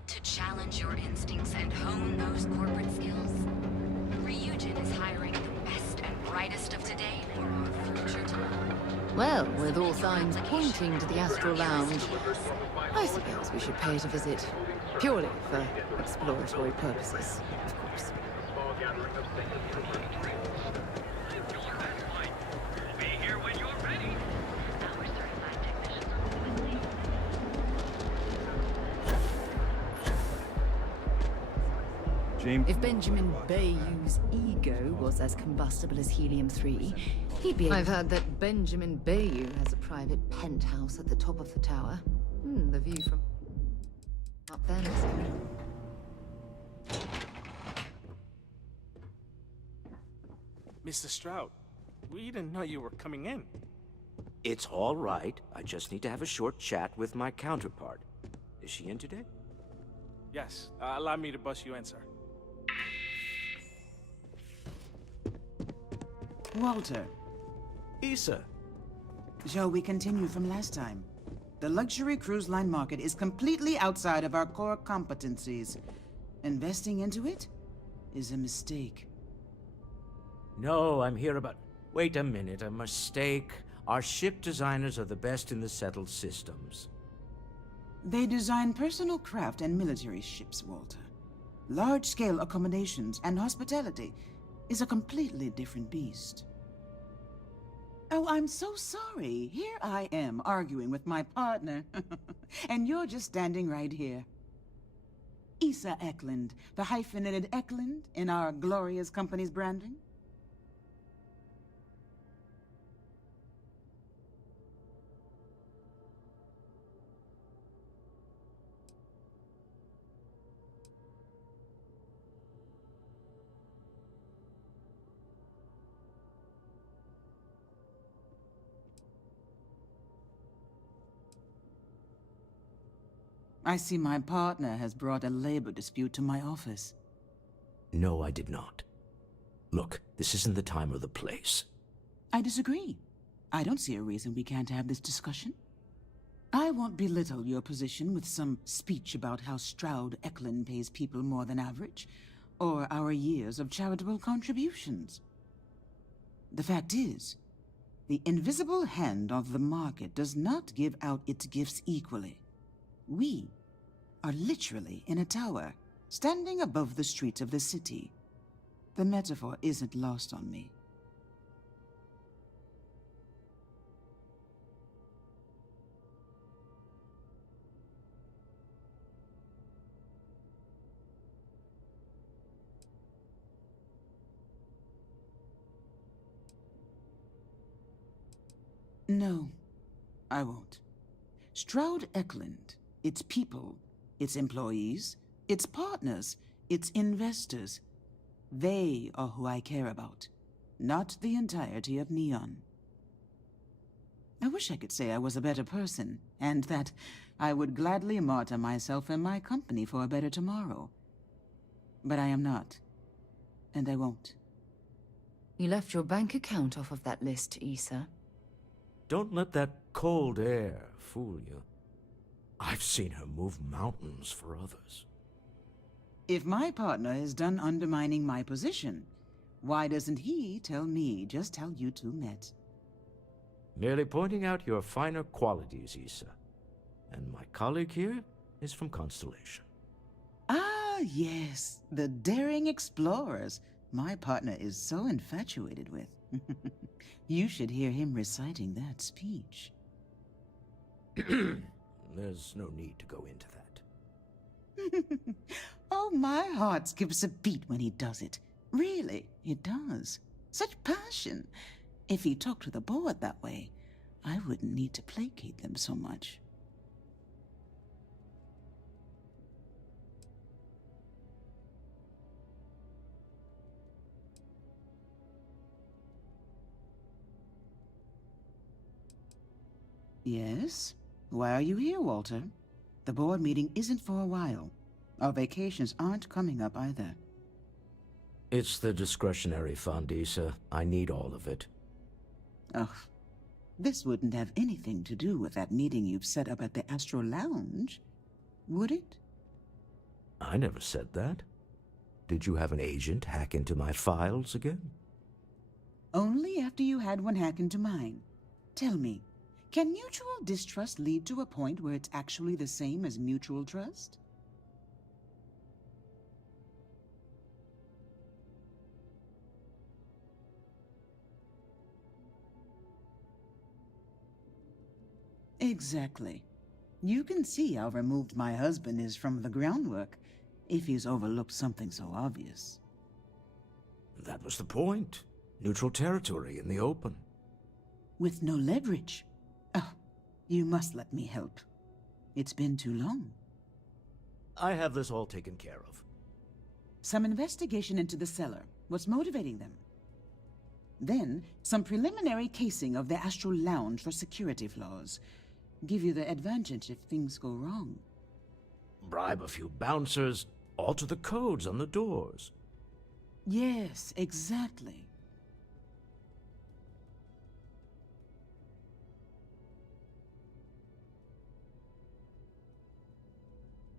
Want to challenge your instincts and hone those corporate skills? Ryujin is hiring the best and brightest of today for our future tomorrow. Well, with all signs pointing to the Astral Lounge, I suppose we should pay it a visit. Purely for exploratory purposes, of course. Be here when you're ready. Our certified technicians are quickly. James. If Benjamin Bayou's ego was as combustible as helium-3, he'd be... I've heard that Benjamin Bayou has a private penthouse at the top of the tower. The view from up there looks good. Mr. Stroud, we didn't know you were coming in. It's all right. I just need to have a short chat with my counterpart. Is she in today? Yes, allow me to bust you in, sir. Walter, Issa. shall we continue from last time? The luxury cruise line market is completely outside of our core competencies. Investing into it is a mistake. No, I'm here about... Wait a minute, a mistake. Our ship designers are the best in the settled systems. They design personal craft and military ships, Walter. Large-scale accommodations and hospitality is a completely different beast. Oh, I'm so sorry. Here I am arguing with my partner, and you're just standing right here. Issa Eklund, the hyphenated Eklund in our glorious company's branding. I see my partner has brought a labor dispute to my office. No, I did not. Look, this isn't the time or the place. I disagree. I don't see a reason we can't have this discussion. I won't belittle your position with some speech about how Stroud Eklund pays people more than average, or our years of charitable contributions. The fact is, the invisible hand of the market does not give out its gifts equally. We are literally in a tower, standing above the streets of the city. The metaphor isn't lost on me. No, I won't. Stroud Eklund, its people, its employees, its partners, its investors, they are who I care about, not the entirety of Neon. I wish I could say I was a better person, and that I would gladly martyr myself and my company for a better tomorrow. But I am not, and I won't. You left your bank account off of that list, Issa. Don't let that cold air fool you. I've seen her move mountains for others. If my partner is done undermining my position, why doesn't he tell me just how you two met? Merely pointing out your finer qualities, Issa. And my colleague here is from Constellation. Ah, yes, the daring explorers my partner is so infatuated with. You should hear him reciting that speech. There's no need to go into that. Oh, my heart skips a beat when he does it. Really, it does. Such passion. If he talked to the board that way, I wouldn't need to placate them so much. Yes? Why are you here, Walter? The board meeting isn't for a while. Our vacations aren't coming up either. It's the discretionary fund, Issa. I need all of it. Ugh. This wouldn't have anything to do with that meeting you've set up at the Astral Lounge, would it? I never said that. Did you have an agent hack into my files again? Only after you had one hack into mine. Tell me, can mutual distrust lead to a point where it's actually the same as mutual trust? Exactly. You can see how removed my husband is from the groundwork if he's overlooked something so obvious. That was the point. Neutral territory in the open. With no leverage. Oh, you must let me help. It's been too long. I have this all taken care of. Some investigation into the cellar. What's motivating them? Then, some preliminary casing of the Astral Lounge for security flaws. Give you the advantage if things go wrong. Bribe a few bouncers, alter the codes on the doors. Yes, exactly.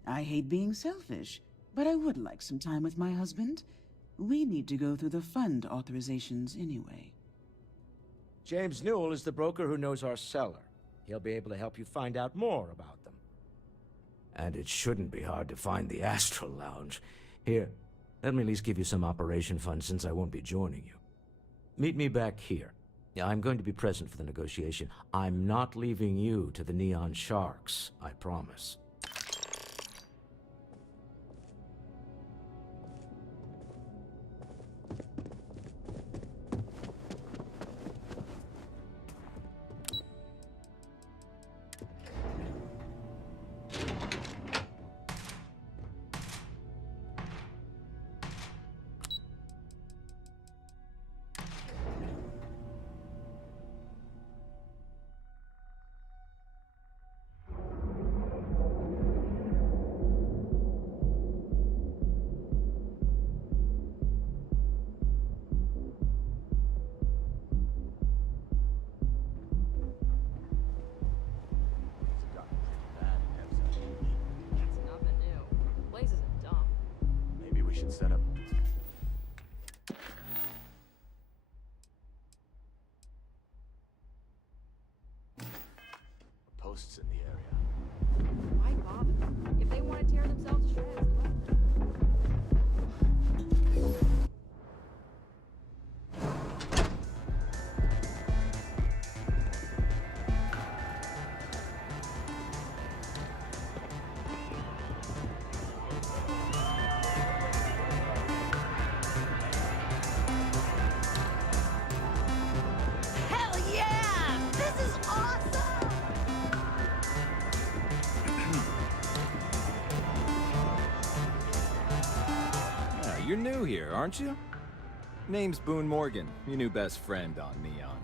I hate being selfish, but I would like some time with my husband. We need to go through the fund authorizations anyway. James Newell is the broker who knows our cellar. He'll be able to help you find out more about them. And it shouldn't be hard to find the Astral Lounge. Here, let me at least give you some operation funds since I won't be joining you. Meet me back here. I'm going to be present for the negotiation. I'm not leaving you to the Neon Sharks, I promise. Set up. Posts in the area. Why bother? If they want to tear themselves to shreds, You're new here, aren't you? Name's Boone Morgan, your new best friend on Neon.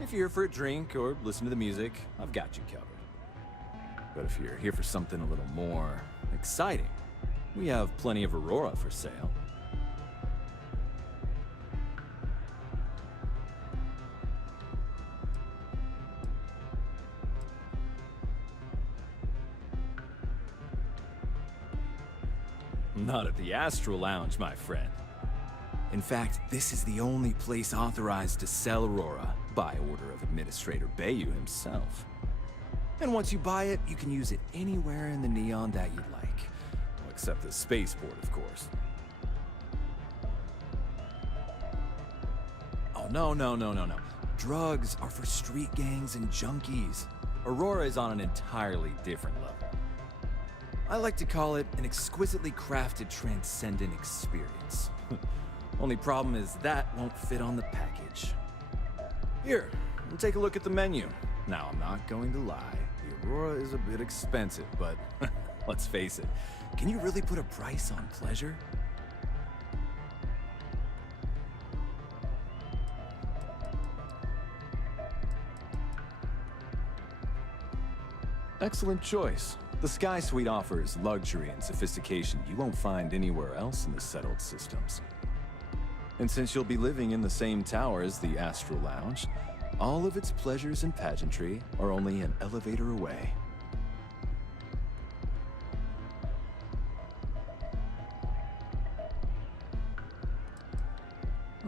If you're here for a drink or listen to the music, I've got you covered. But if you're here for something a little more exciting, we have plenty of Aurora for sale. Not at the Astral Lounge, my friend. In fact, this is the only place authorized to sell Aurora by order of Administrator Bayou himself. And once you buy it, you can use it anywhere in the Neon that you'd like. Well, except the spaceport, of course. Oh, no. Drugs are for street gangs and junkies. Aurora is on an entirely different level. I like to call it an exquisitely crafted transcendent experience. Only problem is that won't fit on the package. Here, take a look at the menu. Now, I'm not going to lie. The Aurora is a bit expensive, but let's face it. Can you really put a price on pleasure? Excellent choice. The Sky Suite offers luxury and sophistication you won't find anywhere else in the settled systems. And since you'll be living in the same tower as the Astral Lounge, all of its pleasures and pageantry are only an elevator away.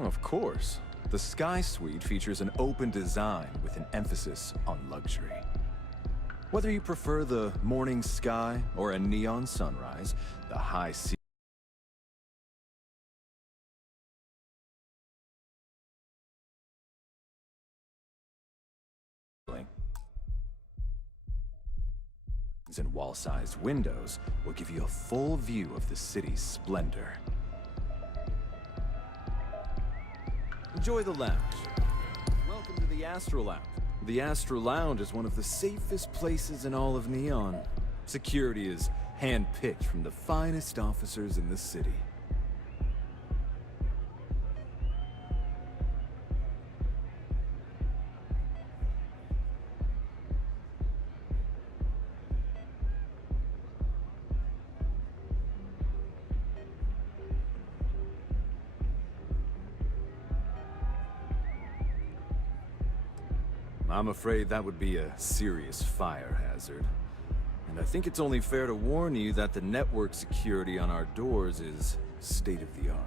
Of course. The Sky Suite features an open design with an emphasis on luxury. Whether you prefer the morning sky or a neon sunrise, the high ceiling and wall-sized windows will give you a full view of the city's splendor. Enjoy the lounge. Welcome to the Astro Lounge. The Astro Lounge is one of the safest places in all of Neon. Security is hand-picked from the finest officers in the city. I'm afraid that would be a serious fire hazard. And I think it's only fair to warn you that the network security on our doors is state-of-the-art.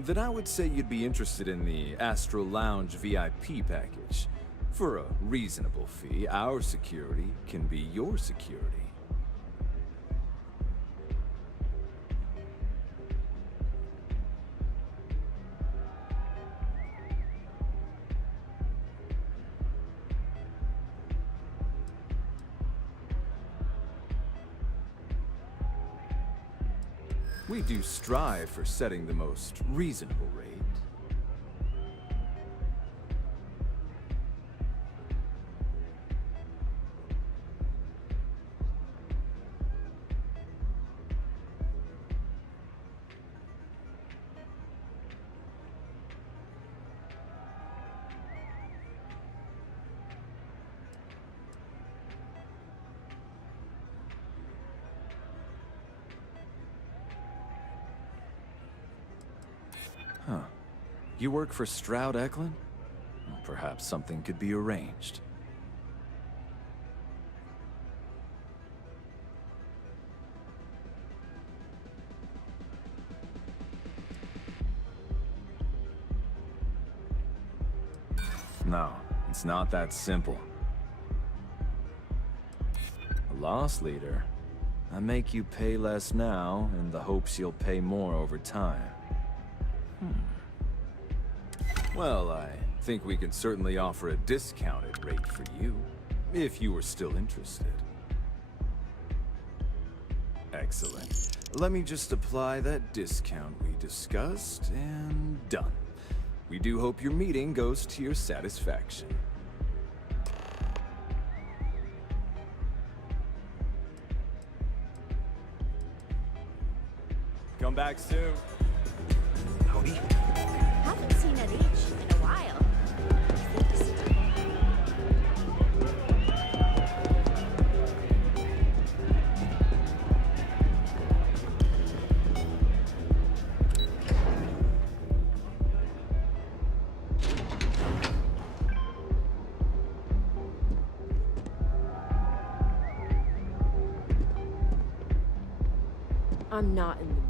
Then I would say you'd be interested in the Astro Lounge VIP package. For a reasonable fee, our security can be your security. We do strive for setting the most reasonable rate. Huh. You work for Stroud Eklund? Perhaps something could be arranged. No, it's not that simple. A loss leader. I make you pay less now in the hopes you'll pay more over time. Well, I think we can certainly offer a discounted rate for you, if you were still interested. Excellent. Let me just apply that discount we discussed, and done. We do hope your meeting goes to your satisfaction. Come back soon. Howdy. Haven't seen a reach in a while. I'm not in the mood.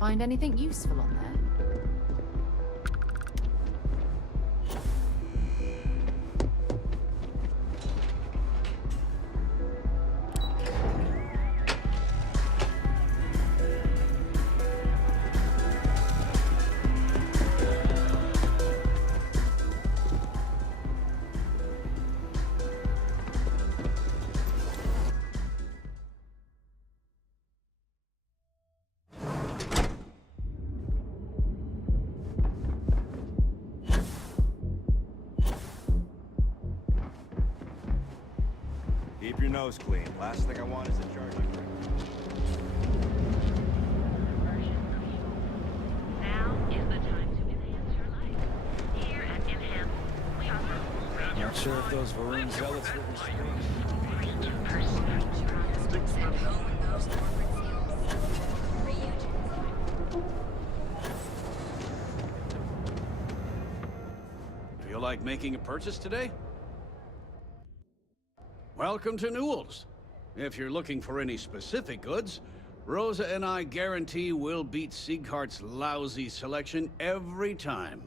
Find anything useful on there? Keep your nose clean. Last thing I want is to charge you. Now is the time to enhance your life. Here at Enhance, we offer a full range Not sure if those Varun zealots will restrain. and hone those corporate skills. Feel like making a purchase today? Welcome to Newell's. If you're looking for any specific goods, Rosa and I guarantee we'll beat Sieghart's lousy selection every time.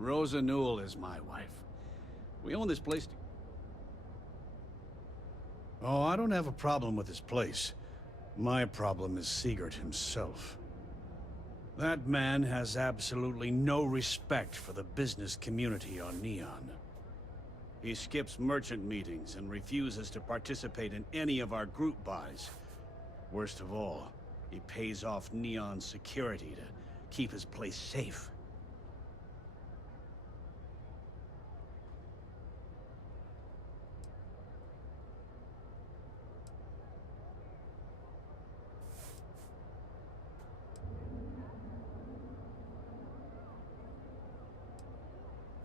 Rosa Newell is my wife. We own this place. Oh, I don't have a problem with this place. My problem is Siegert himself. That man has absolutely no respect for the business community on Neon. He skips merchant meetings and refuses to participate in any of our group buys. Worst of all, he pays off Neon's security to keep his place safe.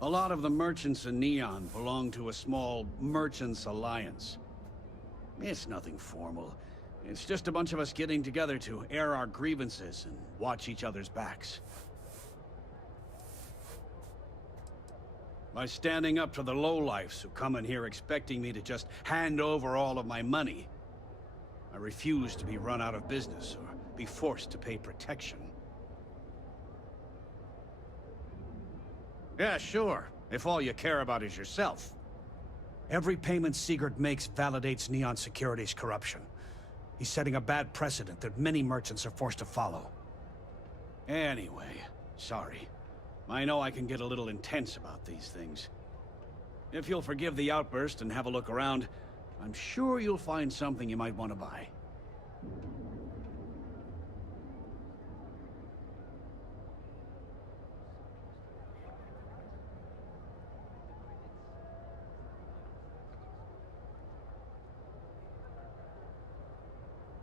A lot of the merchants in Neon belong to a small merchants alliance. It's nothing formal. It's just a bunch of us getting together to air our grievances and watch each other's backs. By standing up to the lowlifes who come in here expecting me to just hand over all of my money, I refuse to be run out of business or be forced to pay protection. Yeah, sure, if all you care about is yourself. Every payment Siegert makes validates Neon Security's corruption. He's setting a bad precedent that many merchants are forced to follow. Anyway, sorry. I know I can get a little intense about these things. If you'll forgive the outburst and have a look around, I'm sure you'll find something you might want to buy.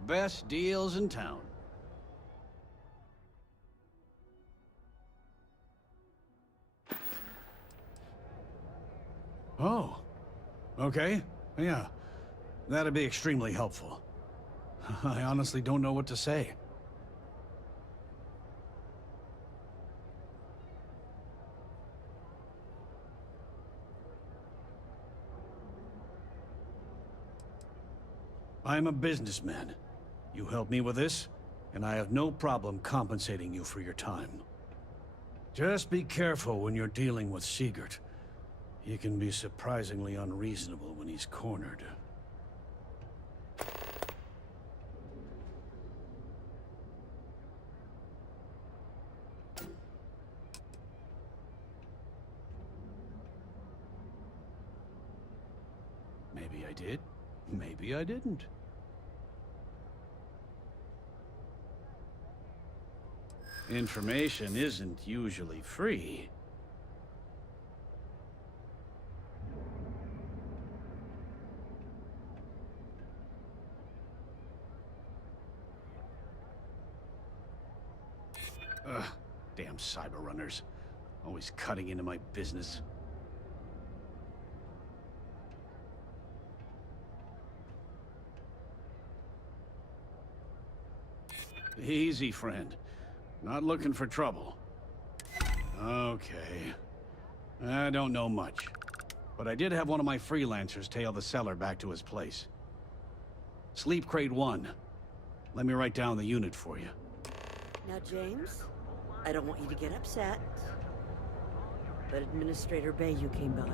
Best deals in town. Oh. Okay. Yeah. That'd be extremely helpful. I honestly don't know what to say. I'm a businessman. You help me with this, and I have no problem compensating you for your time. Just be careful when you're dealing with Siegert. He can be surprisingly unreasonable when he's cornered. Maybe I did, maybe I didn't. Information isn't usually free. Ugh, damn cyber runners. Always cutting into my business. Easy, friend. Not looking for trouble. Okay. I don't know much. But I did have one of my freelancers tail the seller back to his place. Sleep Crate 1. Let me write down the unit for you. Now, James, I don't want you to get upset, but Administrator Bayou came by.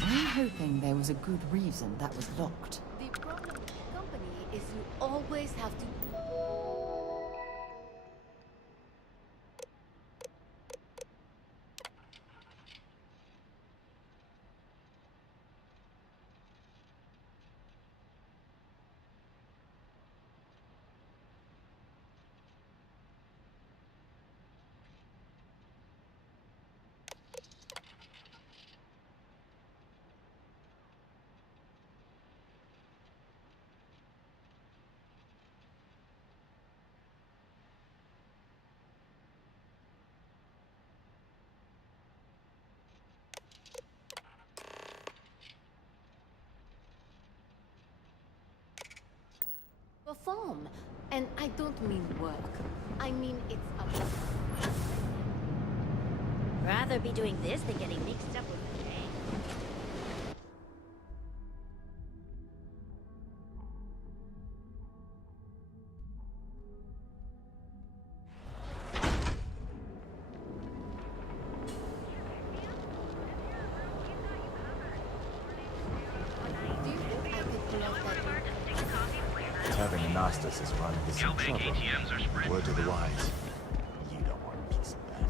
I'm hoping there was a good reason that was locked. The problem with the company is you always have to... perform. And I don't mean work. I mean it's a... Rather be doing this than getting mixed up with the gang. Do you think I could pull off that work? Having a Nostos is running into some trouble. Word to the wise. You don't want a piece of that.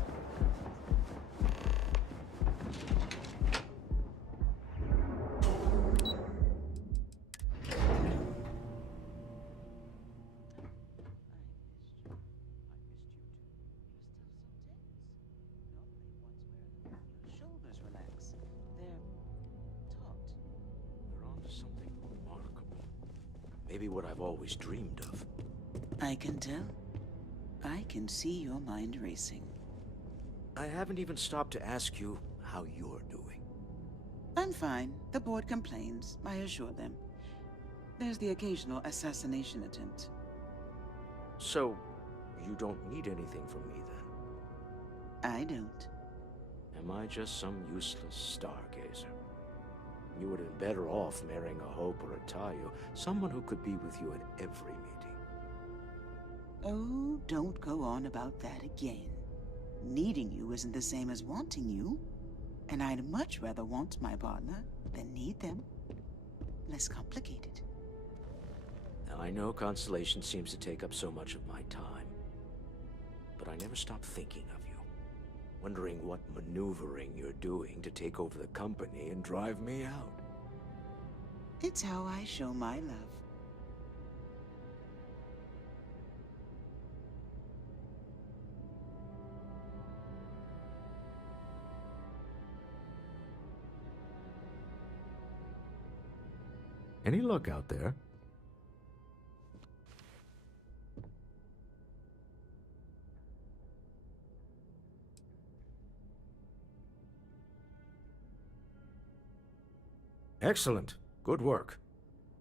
Shoulders relax. They're taut. They're onto something remarkable. Maybe what I've always dreamed of. I can tell. I can see your mind racing. I haven't even stopped to ask you how you're doing. I'm fine. The board complains. I assure them. There's the occasional assassination attempt. So, you don't need anything from me then? I don't. Am I just some useless stargazer? You would have been better off marrying a Hope or a Tayo, someone who could be with you at every meeting. Oh, don't go on about that again. Needing you isn't the same as wanting you. And I'd much rather want my partner than need them. Less complicated. Now, I know Constellation seems to take up so much of my time. But I never stop thinking of you. Wondering what maneuvering you're doing to take over the company and drive me out. It's how I show my love. Any luck out there? Excellent. Good work.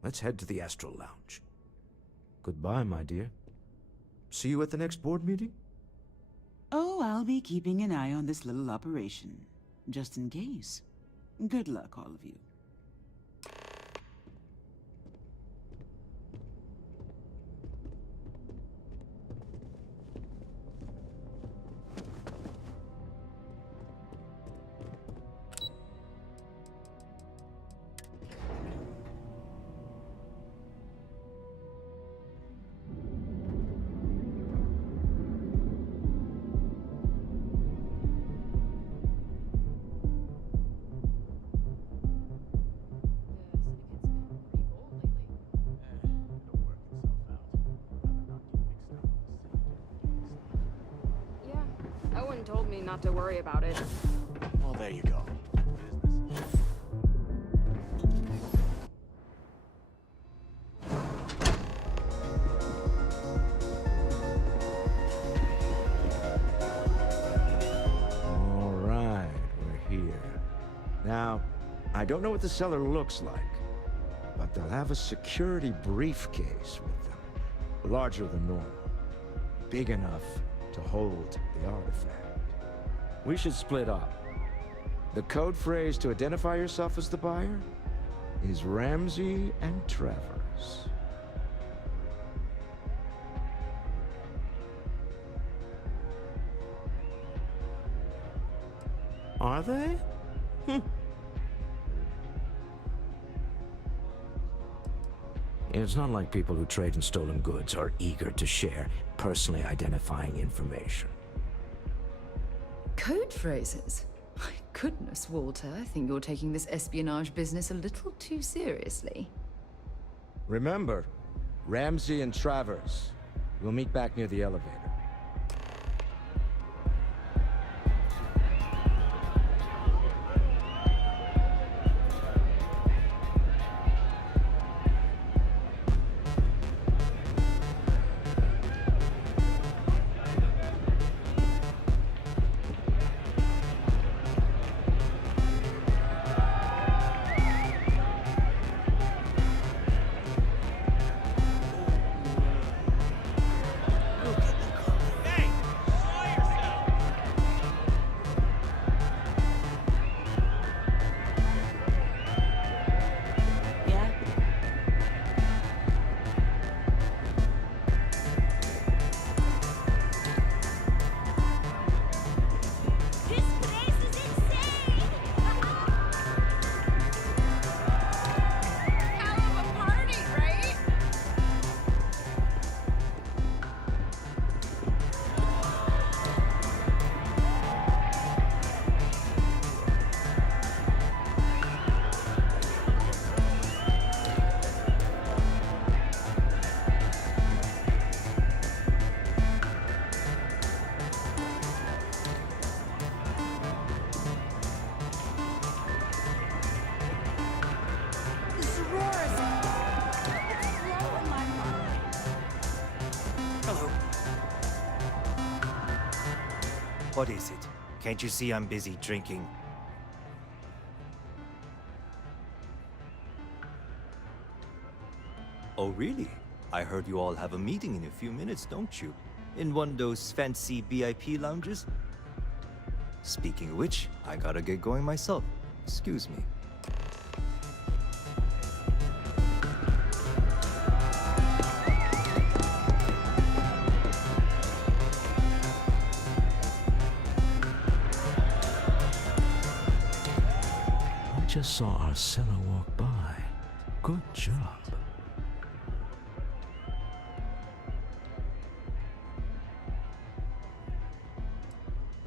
Let's head to the Astral Lounge. Goodbye, my dear. See you at the next board meeting? Oh, I'll be keeping an eye on this little operation, just in case. Good luck, all of you. Owen told me not to worry about it. Well, there you go. All right, we're here. Now, I don't know what the cellar looks like, but they'll have a security briefcase with them. Larger than normal. Big enough to hold the artifact. We should split up. The code phrase to identify yourself as the buyer is Ramsey and Travers. Are they? It's not like people who trade in stolen goods are eager to share personally identifying information. Code phrases? My goodness, Walter, I think you're taking this espionage business a little too seriously. Remember, Ramsey and Travers. We'll meet back near the elevator. What is it? Can't you see I'm busy drinking? Oh, really? I heard you all have a meeting in a few minutes, don't you? In one of those fancy VIP lounges? Speaking of which, I gotta get going myself. Excuse me. Just saw our seller walk by. Good job.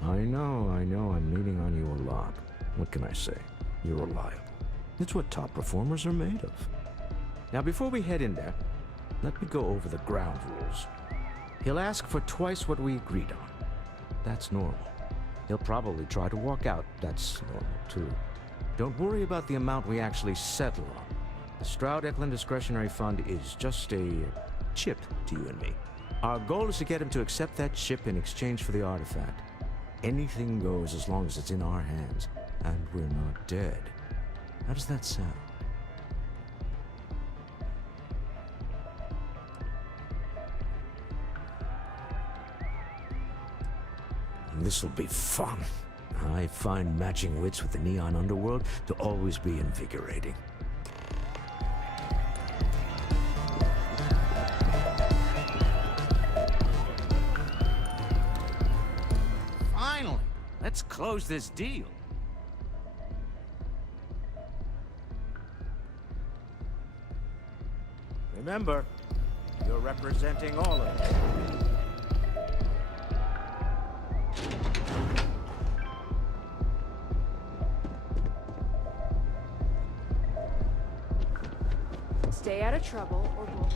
I know, I'm leaning on you a lot. What can I say? You're reliable. It's what top performers are made of. Now, before we head in there, let me go over the ground rules. He'll ask for twice what we agreed on. That's normal. He'll probably try to walk out. That's normal, too. Don't worry about the amount we actually settle on. The Stroud-Eklund Discretionary Fund is just a chip to you and me. Our goal is to get him to accept that chip in exchange for the artifact. Anything goes as long as it's in our hands, and we're not dead. How does that sound? This'll be fun. I find matching wits with the neon underworld to always be invigorating. Finally! Let's close this deal. Remember, you're representing all of us. Stay out of trouble or we'll...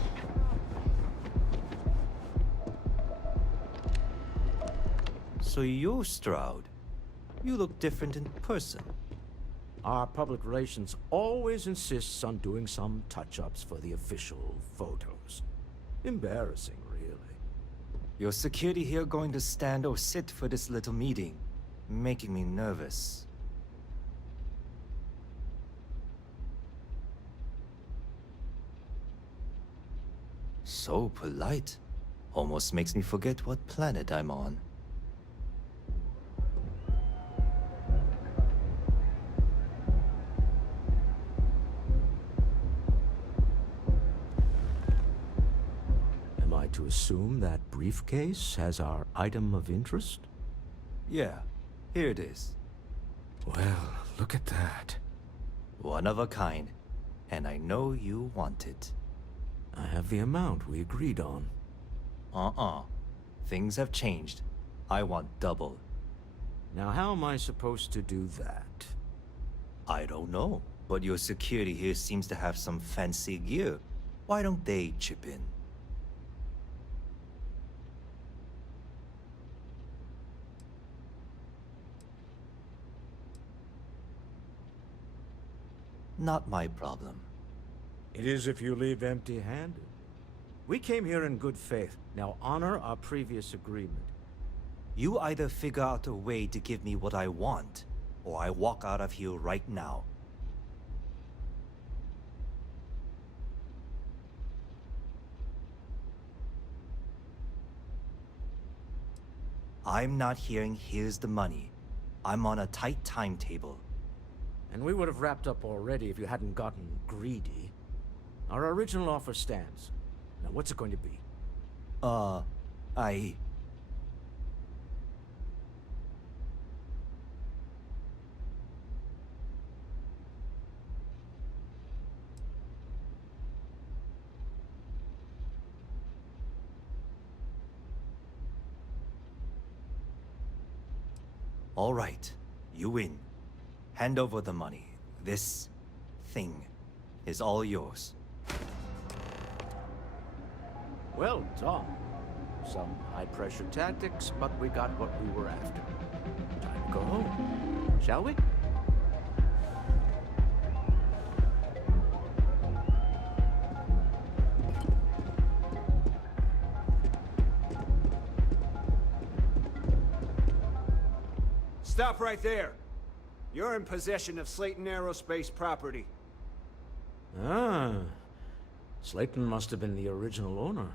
So you're Stroud. You look different in person. Our public relations always insists on doing some touch-ups for the official photos. Embarrassing, really. Your security here going to stand or sit for this little meeting, making me nervous. So polite. Almost makes me forget what planet I'm on. Am I to assume that briefcase has our item of interest? Yeah, here it is. Well, look at that. One of a kind, and I know you want it. I have the amount we agreed on. Things have changed. I want double. Now how am I supposed to do that? I don't know, but your security here seems to have some fancy gear. Why don't they chip in? Not my problem. It is if you leave empty-handed. We came here in good faith. Now honor our previous agreement. You either figure out a way to give me what I want, or I walk out of here right now. I'm not hearing here's the money. I'm on a tight timetable. And we would have wrapped up already if you hadn't gotten greedy. Our original offer stands. Now what's it going to be? All right, you win. Hand over the money. This thing is all yours. Well done. Some high-pressure tactics, but we got what we were after. Time to go home, shall we? Stop right there. You're in possession of Slayton Aerospace property. Ah. Slayton must have been the original owner.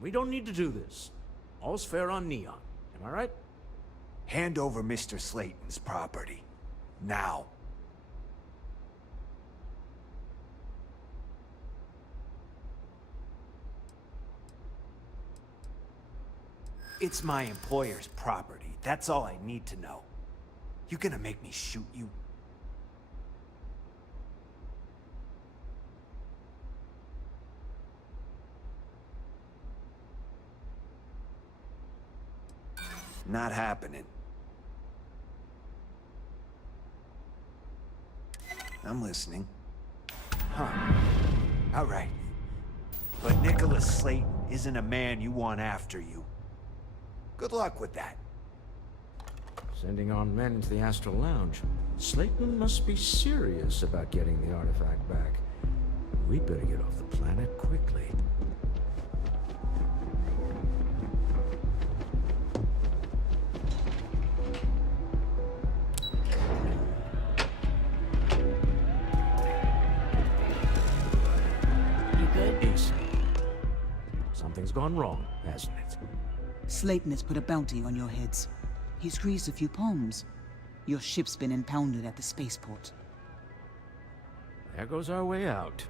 We don't need to do this. All's fair on Neon. Am I right? Hand over Mr. Slayton's property. Now. It's my employer's property. That's all I need to know. You gonna make me shoot you? Not happening. I'm listening. Huh. All right. But Nicholas Slayton isn't a man you want after you. Good luck with that. Sending our men into the Astral Lounge. Slayton must be serious about getting the artifact back. We better get off the planet quickly. Easy. Something's gone wrong, hasn't it? Slayton has put a bounty on your heads. He's greased a few palms. Your ship's been impounded at the spaceport. There goes our way out.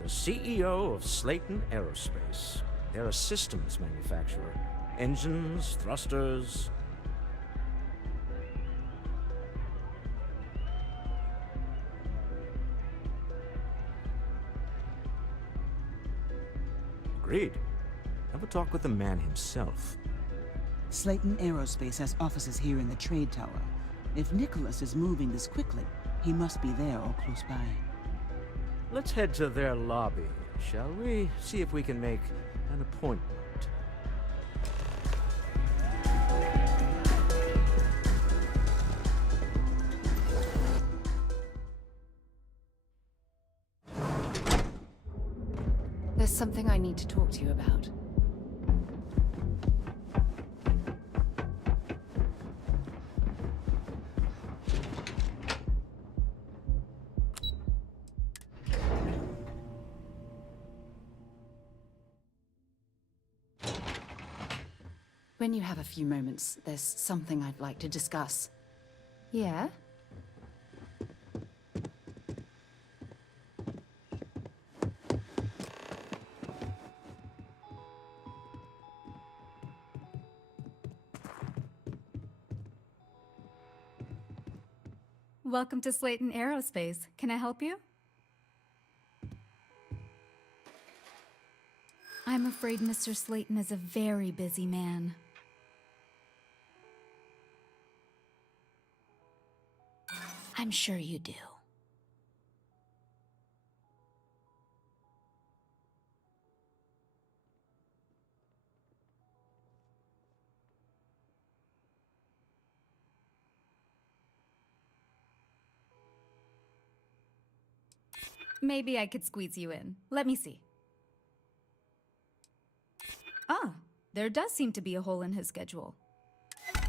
The CEO of Slayton Aerospace. They're a systems manufacturer. Engines, thrusters. Agreed. Have a talk with the man himself. Slayton Aerospace has offices here in the trade tower. If Nicholas is moving this quickly, he must be there or close by. Let's head to their lobby, shall we? See if we can make an appointment. There's something I need to talk to you about. When you have a few moments, there's something I'd like to discuss. Yeah? Welcome to Slayton Aerospace. Can I help you? I'm afraid Mr. Slayton is a very busy man. I'm sure you do. Maybe I could squeeze you in. Let me see. Ah, there does seem to be a hole in his schedule.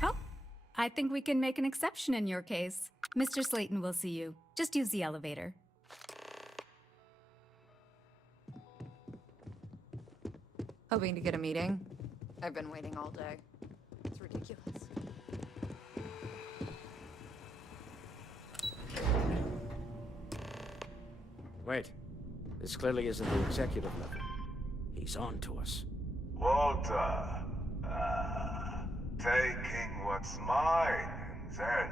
Oh, I think we can make an exception in your case. Mr. Slayton will see you. Just use the elevator. Hoping to get a meeting? I've been waiting all day. It's ridiculous. Wait. This clearly isn't the executive level. He's on to us. Walter, taking what's mine and then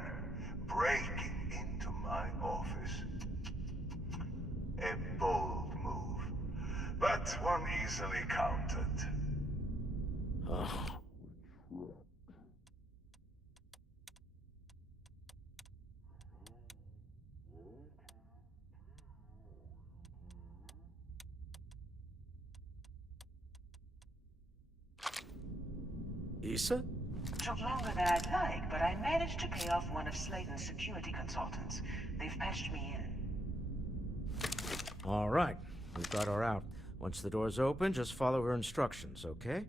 breaking into my office. A bold move, but one easily countered. Oh. Issa? Took longer than I'd like, but I managed to pay off one of Slayton's security consultants. They've patched me in. All right. We've got her out. Once the door's open, just follow her instructions, okay?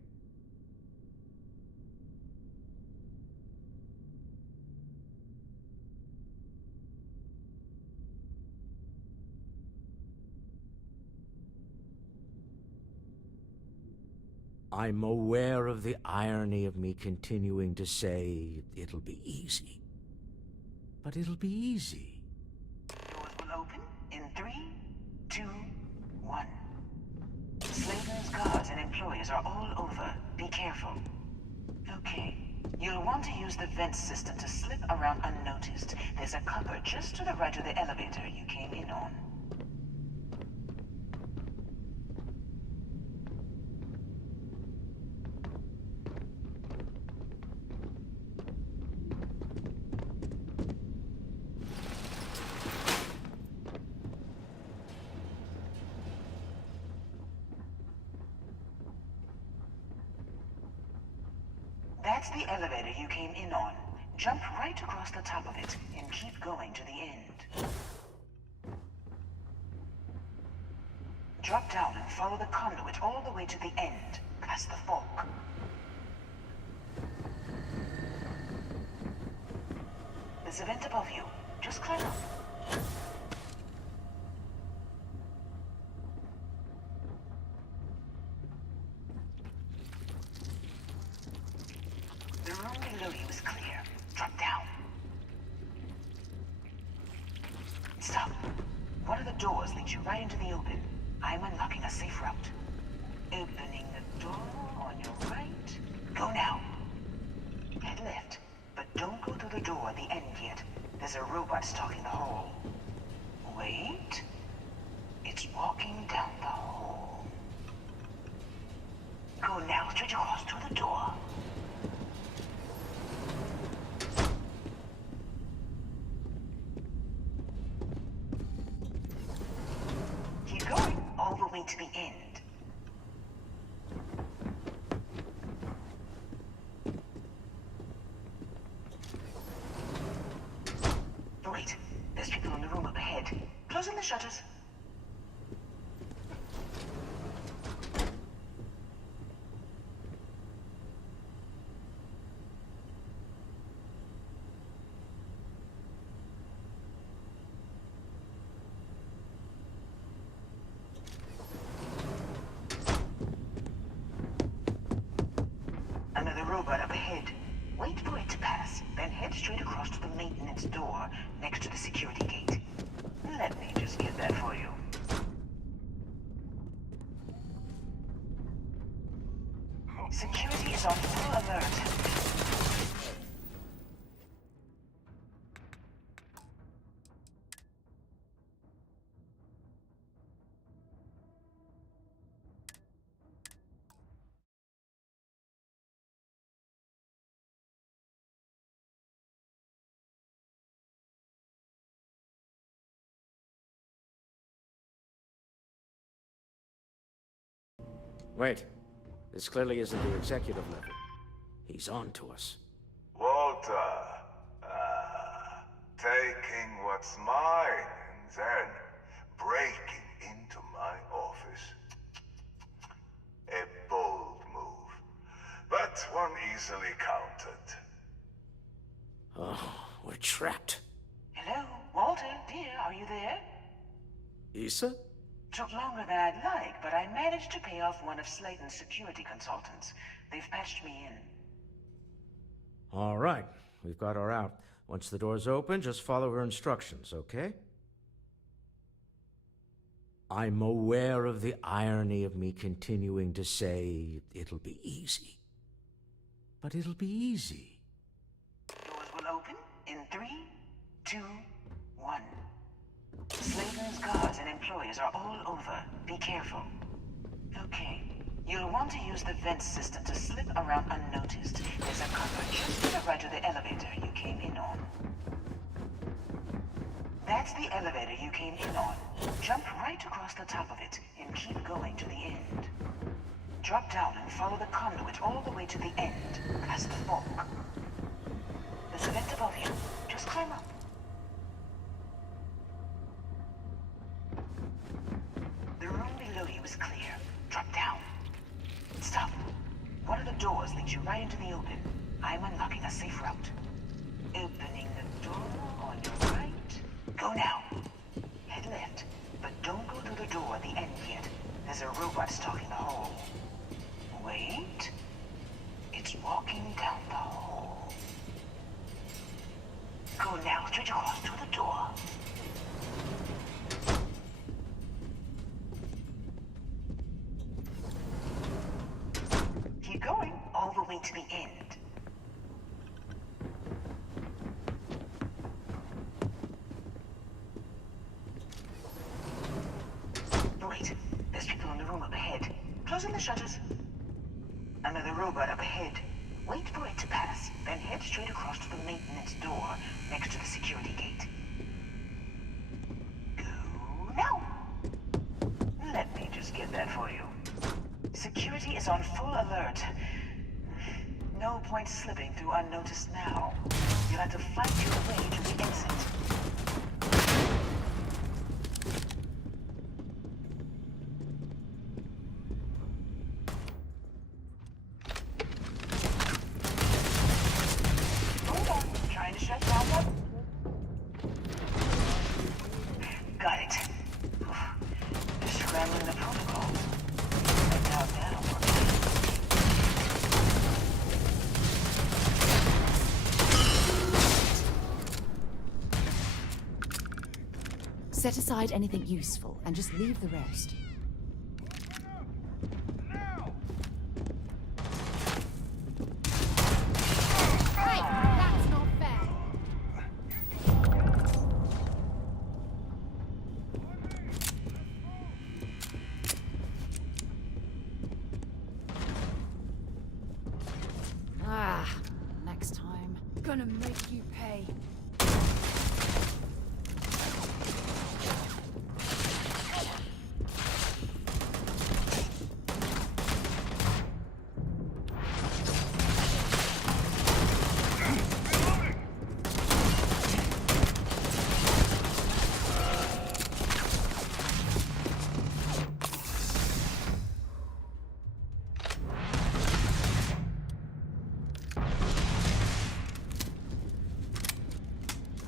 I'm aware of the irony of me continuing to say it'll be easy. But it'll be easy. Doors will open in 3, 2, 1. Slayton's guards and employees are all over. Be careful. Okay. You'll want to use the vent system to slip around unnoticed. There's a cupboard just to the right of the elevator you came in on. That's the elevator you came in on. Jump right across the top of it and keep going to the end. Drop down and follow the conduit all the way to the end, past the fork. There's a vent above you. Just climb up. The room below you is clear. Drop down. Stop. One of the doors leads you right into the open. I'm unlocking a safe route. Opening the door on your right. Go now. Head left, but don't go through the door at the end yet. There's a robot stalking the hall. Wait. It's walking down the hall. Go now, straight across through the door. Keep going all the way to the end. Wait, there's people in the room up ahead. Closing the shutters. Another robot up ahead. Wait for it to pass, then head straight across to the maintenance door next to the security gate. Let me just get that for you. Security is on full alert. Wait. This clearly isn't the executive level. He's on to us. Walter, taking what's mine and then breaking into my office. A bold move, but one easily countered. Oh, we're trapped. Hello, Walter, dear, are you there? Issa? Took longer than I'd like, but I managed to pay off one of Slayton's security consultants. They've patched me in. All right. We've got her out. Once the door's open, just follow her instructions, okay? I'm aware of the irony of me continuing to say it'll be easy. But it'll be easy. Doors will open in 3, 2, 1. Slayton's guards and employees are all over. Be careful. Okay. You'll want to use the vent system to slip around unnoticed. There's a cover just to the right of the elevator you came in on. That's the elevator you came in on. Jump right across the top of it and keep going to the end. Drop down and follow the conduit all the way to the end, past the fork. There's a vent above you. Just climb up. The room below you is clear. Drop down. Stop. One of the doors leads you right into the open. I'm unlocking a safe route. Opening the door on your right. Go now. Head left, but don't go through the door at the end yet. There's a robot stalking the hall. Wait. It's walking down the hall. Go now, straight across to the door. Keep going all the way to the end. Wait, there's people in the room up ahead. Closing the shutters. Another robot up ahead. Wait for it to pass, then head straight across to the maintenance door next to the security gate. Go now. Let me just get that for you. Security is on full alert. No point slipping through unnoticed now. You'll have to fight your way to the exit. Hold on. Trying to shut down that. Got it. They're scrambling the protocol. I doubt that'll work. Set aside anything useful and just leave the rest. Hey, that's not fair. Next time. Gonna make you pay.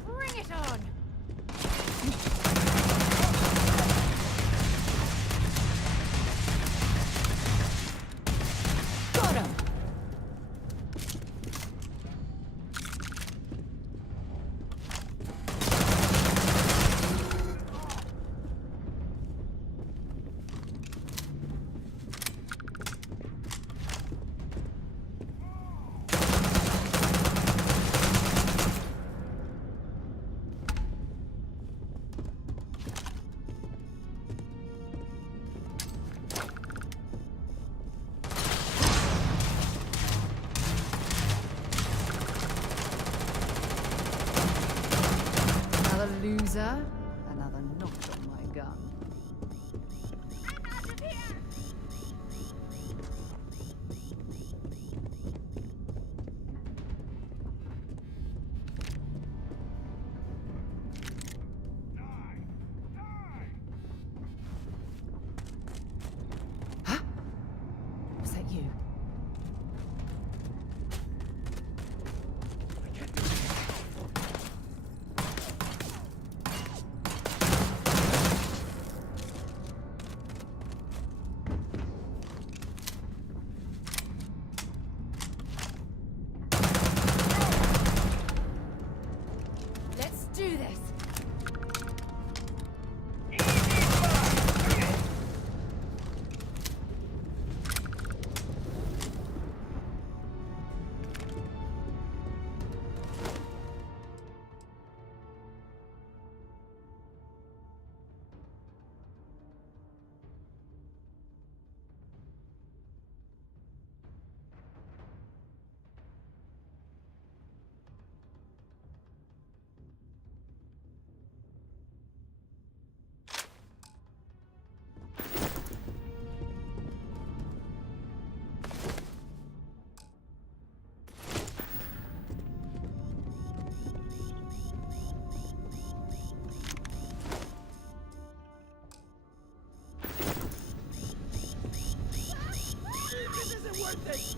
Bring it on! Got him! Another loser, another knock on my gun. Huh? Was that you? Let's do this. This isn't worth it!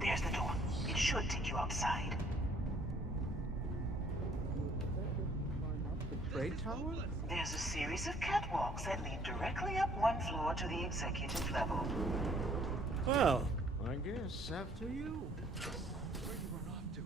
There's the door. It should take you outside. Trade tower? There's a series of catwalks that lead directly up one floor to the executive level. Well, I guess after you. Where you run off to?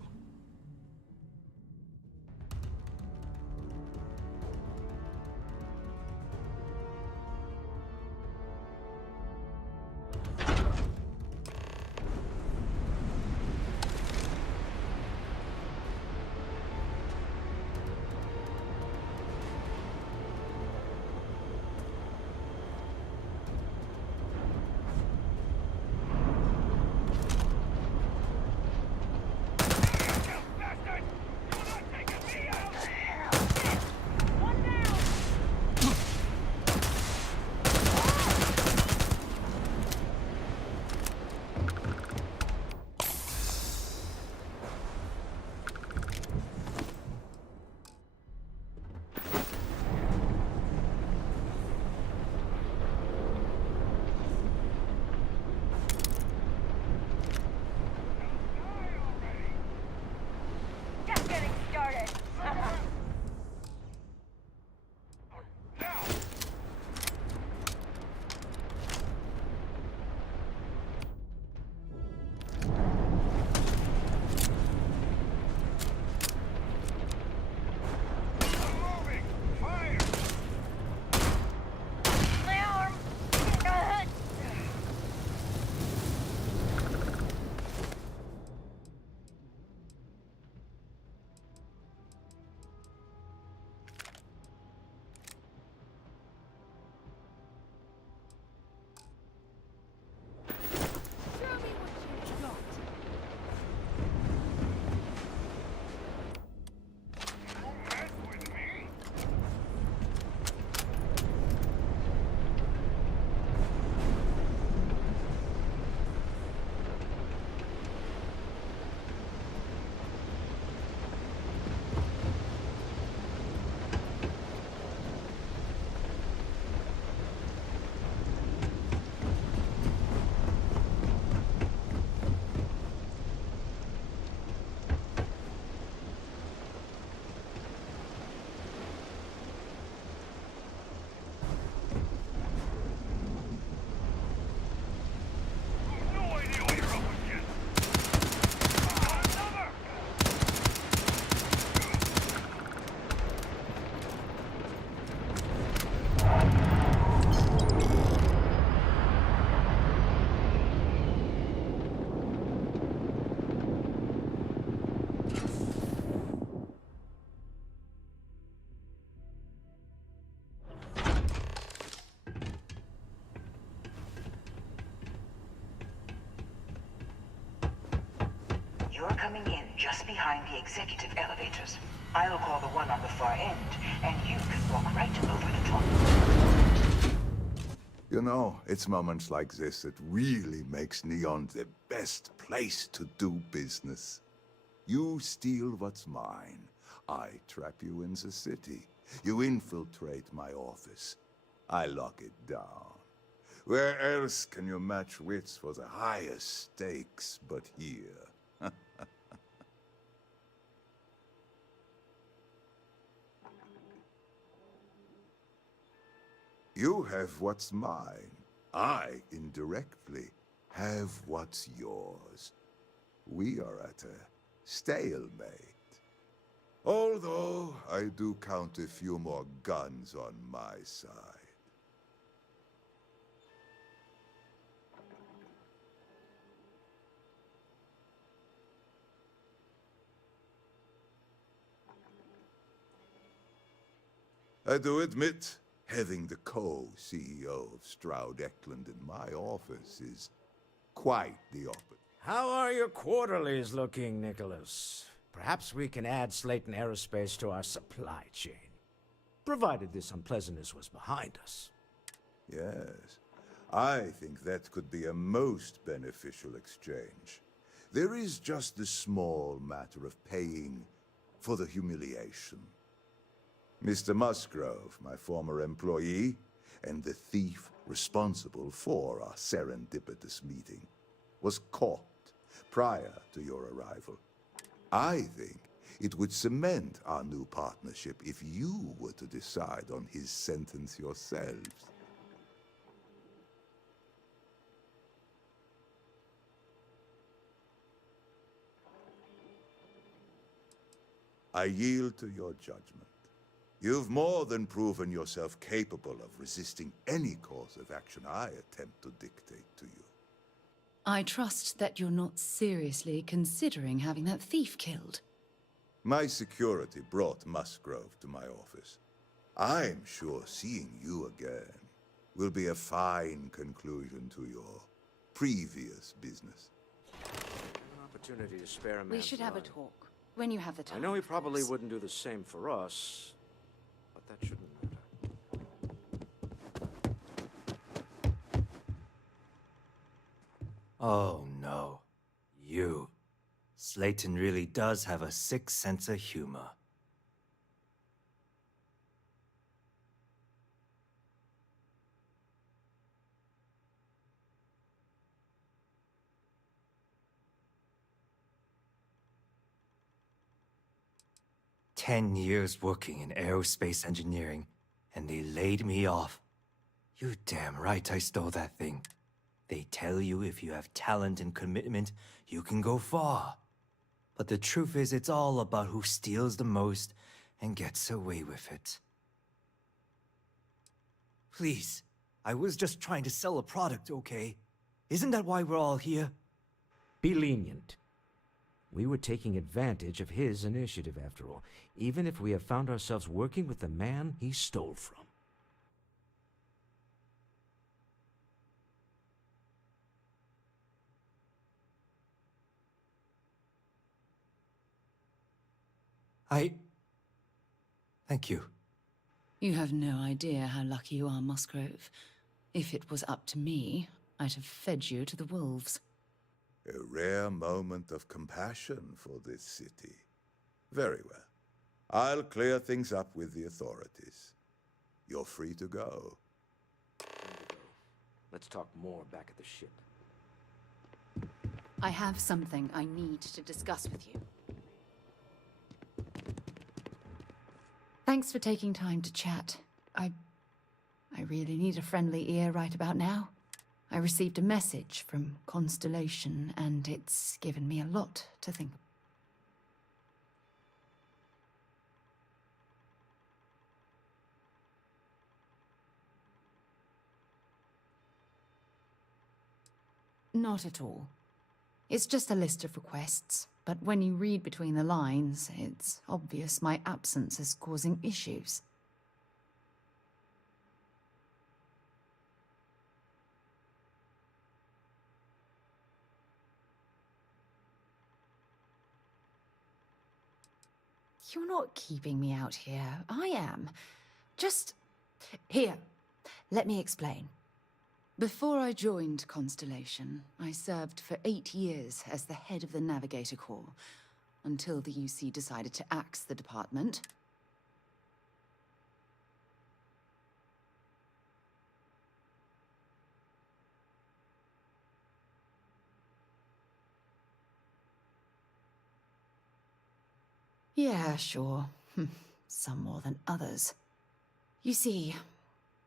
you're coming in just behind the executive elevators. I'll call the one on the far end, and you can walk right over the top. You know, it's moments like this that really makes Neon the best place to do business. You steal what's mine. I trap you in the city. You infiltrate my office. I lock it down. Where else can you match wits for the highest stakes but here? You have what's mine. I, indirectly, have what's yours. We are at a stalemate. Although, I do count a few more guns on my side. I do admit, having the co-CEO of Stroud Eklund in my office is quite the opposite. How are your quarterlies looking, Nicholas? Perhaps we can add Slayton Aerospace to our supply chain, provided this unpleasantness was behind us. Yes, I think that could be a most beneficial exchange. There is just the small matter of paying for the humiliation. Mr. Musgrove, my former employee, and the thief responsible for our serendipitous meeting, was caught prior to your arrival. I think it would cement our new partnership if you were to decide on his sentence yourselves. I yield to your judgment. You've more than proven yourself capable of resisting any course of action I attempt to dictate to you. I trust that you're not seriously considering having that thief killed. My security brought Musgrove to my office. I'm sure seeing you again will be a fine conclusion to your previous business. An opportunity to spare a man. We should have a talk when you have the time. I know he probably wouldn't do the same for us, but that shouldn't matter. Oh no. You. Slayton really does have a sick sense of humor. "10 years working in aerospace engineering, and they laid me off. You damn right I stole that thing. They tell you if you have talent and commitment, you can go far. But the truth is, it's all about who steals the most and gets away with it. Please, I was just trying to sell a product, okay? Isn't that why we're all here?" Be lenient. We were taking advantage of his initiative, after all, even if we have found ourselves working with the man he stole from. Thank you. You have no idea how lucky you are, Musgrove. If it was up to me, I'd have fed you to the wolves. A rare moment of compassion for this city. Very well. I'll clear things up with the authorities. You're free to go. Let's talk more back at the ship. I have something I need to discuss with you. Thanks for taking time to chat. I really need a friendly ear right about now. I received a message from Constellation, and it's given me a lot to think. Not at all. It's just a list of requests, but when you read between the lines, it's obvious my absence is causing issues. You're not keeping me out here. I am. Just... Here, let me explain. Before I joined Constellation, I served for 8 years as the head of the Navigator Corps, until the UC decided to axe the department. Yeah, sure. Some more than others. You see,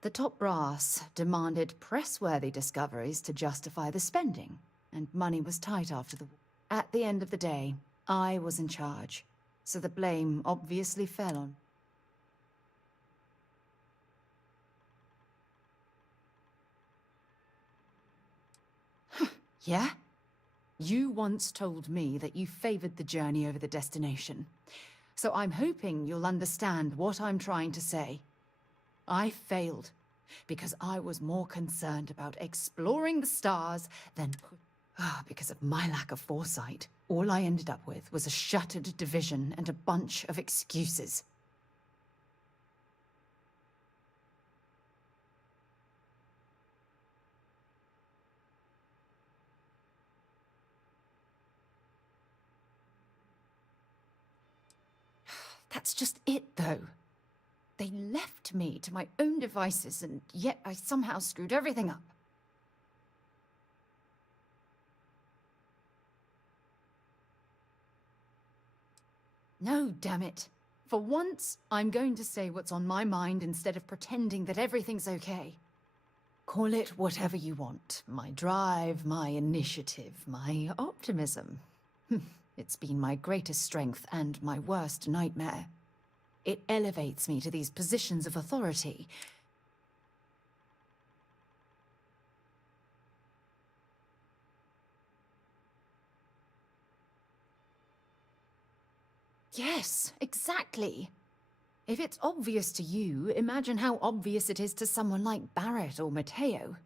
the top brass demanded press-worthy discoveries to justify the spending, and money was tight after the war. At the end of the day, I was in charge, so the blame obviously fell on... Yeah? You once told me that you favored the journey over the destination. So I'm hoping you'll understand what I'm trying to say. I failed because I was more concerned about exploring the stars than... because of my lack of foresight, all I ended up with was a shattered division and a bunch of excuses. That's just it, though. They left me to my own devices, and yet I somehow screwed everything up. No, damn it. For once, I'm going to say what's on my mind instead of pretending that everything's okay. Call it whatever you want. My drive, my initiative, my optimism. It's been my greatest strength and my worst nightmare. It elevates me to these positions of authority. Yes, exactly. If it's obvious to you, imagine how obvious it is to someone like Barrett or Mateo.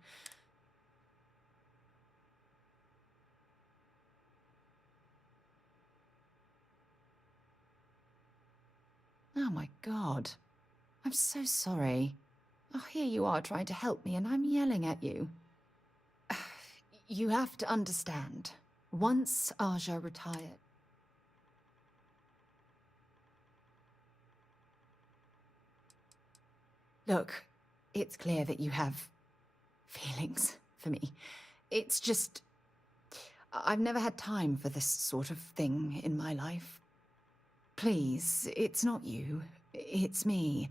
Oh my God. I'm so sorry. Oh, here you are trying to help me and I'm yelling at you. You have to understand. Once Aja retired... Look, it's clear that you have feelings for me. It's just... I've never had time for this sort of thing in my life. Please, it's not you. It's me.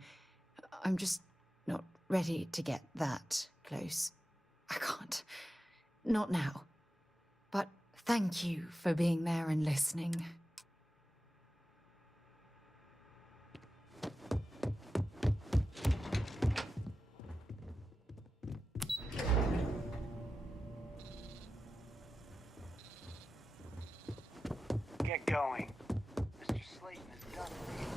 I'm just not ready to get that close. I can't. Not now. But thank you for being there and listening. Get going. Mr. Slayton is done for you.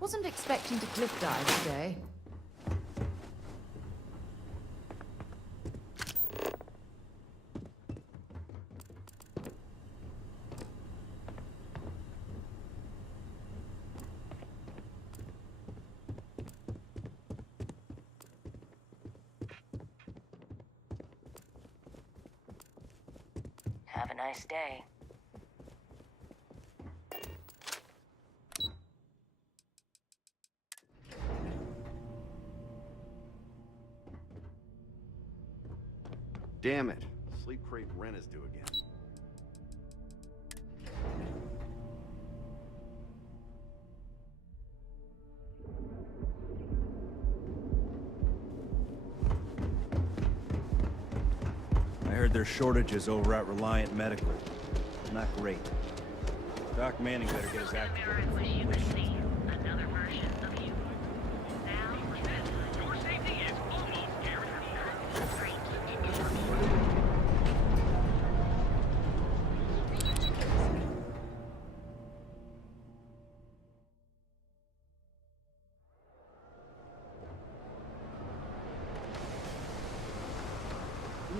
Wasn't expecting to cliff dive today. Have a nice day. Damn it. Sleep crate rent is due again. I heard there's shortages over at Reliant Medical. Not great. Doc Manning better get his act together.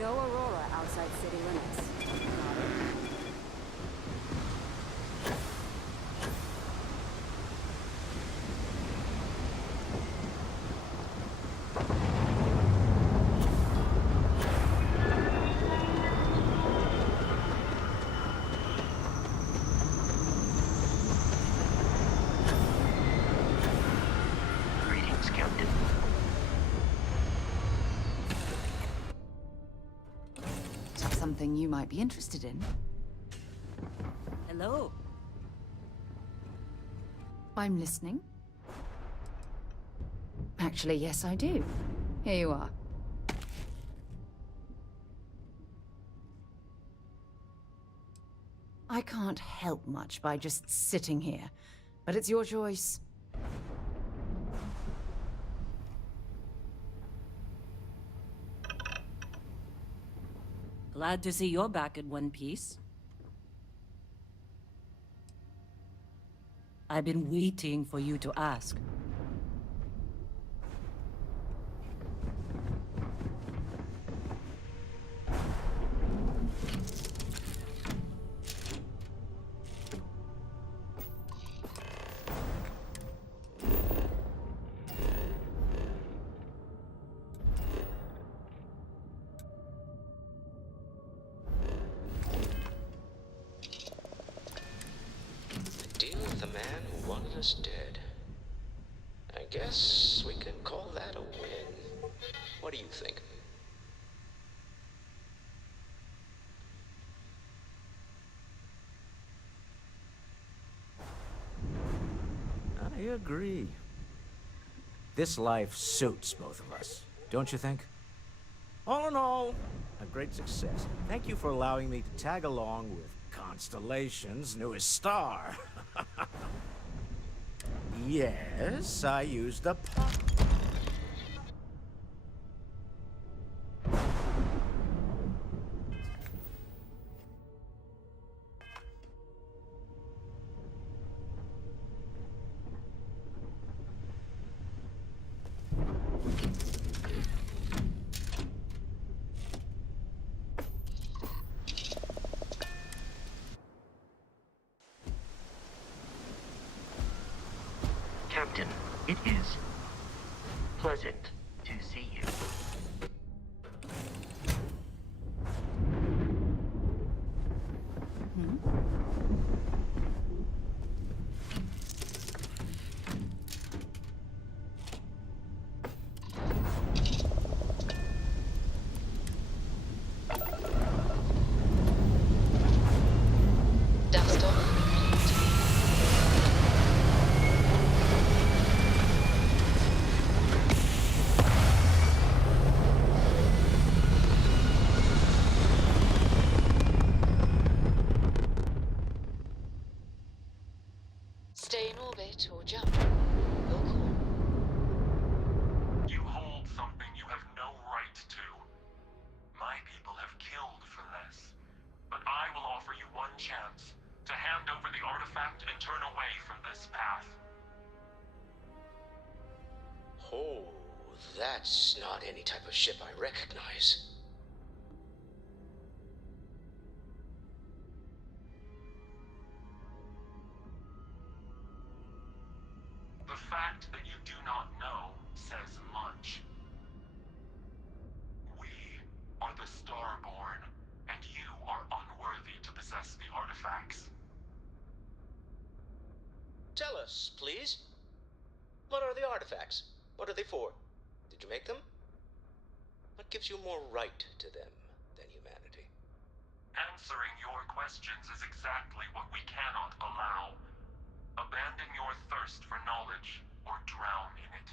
No Aurora outside city limits. Got it? Greetings, Captain. Is that something you might be interested in? Hello. I'm listening. Actually, yes, I do. Here you are. I can't help much by just sitting here, but it's your choice. Glad to see you're back in one piece. I've been waiting for you to ask. Deal with the man who wanted us dead. I guess we can call that a win. What do you think? I agree. This life suits both of us, don't you think? All in all, a great success. Thank you for allowing me to tag along with Constellation's newest star. Yes, I used a pop. Captain, it is pleasant to see you. Stay in orbit or jump. You hold something you have no right to. My people have killed for less. But I will offer you one chance to hand over the artifact and turn away from this path. Oh, that's not any type of ship I recognize. The fact that you do not know says much. We are the Starborn, and you are unworthy to possess the artifacts. Tell us, please. What are the artifacts? What are they for? Did you make them? What gives you more right to them than humanity? Answering your questions is exactly what we cannot allow. Abandon your thirst for knowledge, or drown in it.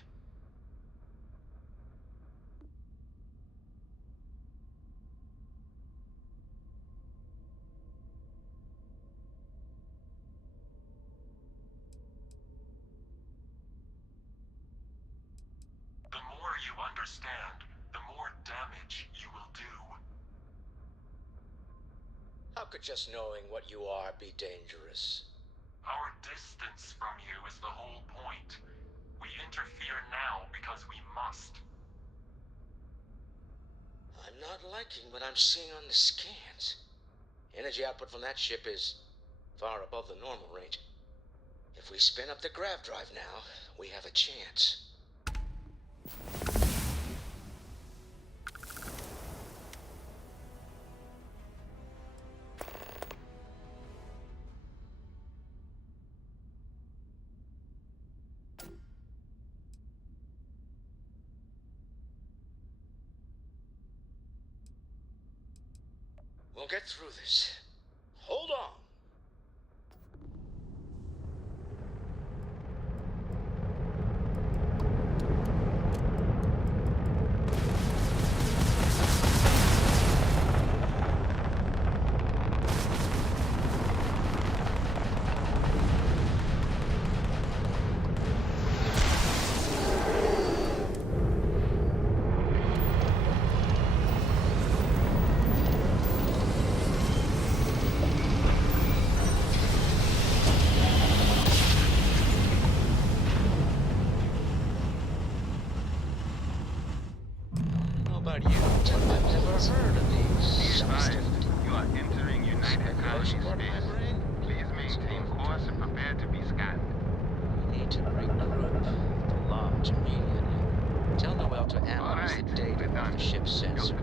The more you understand, the more damage you will do. How could just knowing what you are be dangerous? Our distance from you is the whole point. We interfere now because we must. I'm not not liking what I'm seeing on the scans. Energy output from that ship is far above the normal range. If we spin up the grav drive now, we have a chance. We'll get through this. Hold on. Ship's sensor.